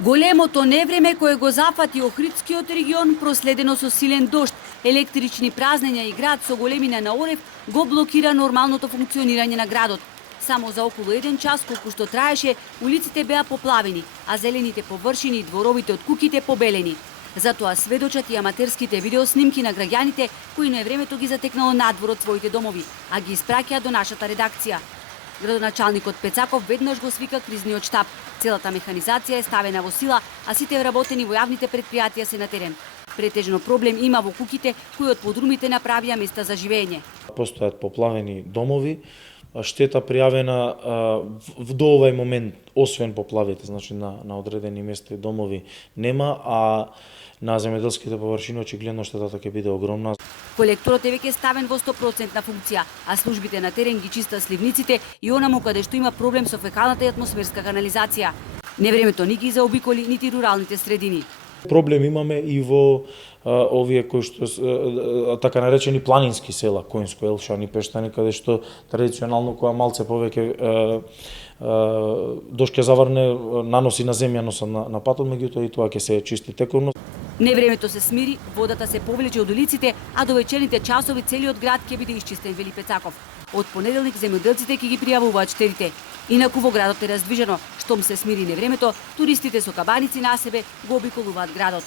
Големото невреме кое го зафати Охридскиот регион, проследено со силен дожд, електрични празнења и град со големина на орев, го блокира нормалното функционирање на градот. Само за околу 1 час колку што траеше, улиците беа поплавени, а зелените површини и дворовите од куќите побелени. Затоа сведочат и аматерските видеоснимки на граѓаните кои невремето ги затекнало надвор од своите домови, а ги испраќаа до нашата редакција. Градоначалникот Пецаков веднаш го свика кризниот штаб. Целата механизација е ставена во сила, а сите вработени во јавните предпријатија се на терен. Претежно проблем има во куќите кои од подрумите направија места за живење. Постојат поплавени домови, штета пријавена до овој момент, освен поплавите, значи на одредени места и домови нема, а на земјоделските површини очигледно штетата ќе биде огромна. Колекторот е веќе ставен во 100% функција, а службите на терен ги чистат сливниците и онаму каде што има проблем со фекалната и атмосферска канализација. Невремето ни ги заобиколи нити руралните средини. Проблем имаме и во овие кои што така наречени планински села, Коинско, Елшани, Пештани, каде што традиционално која малце повеќе дожд ќе заврне, наноси на земја носат на патот, меѓутоа и тоа ќе се чисти тековно. Невремето се смири, водата се повлече од улиците, а до вечерните часови целиот град ќе биде исчистен, вели Пецаков. Од понеделник земјоделците ќе ги пријавуваат штетите. Инаку во градот е раздвижено, штом се смири невремето, туристите со кабаници на себе го обиколуваат градот.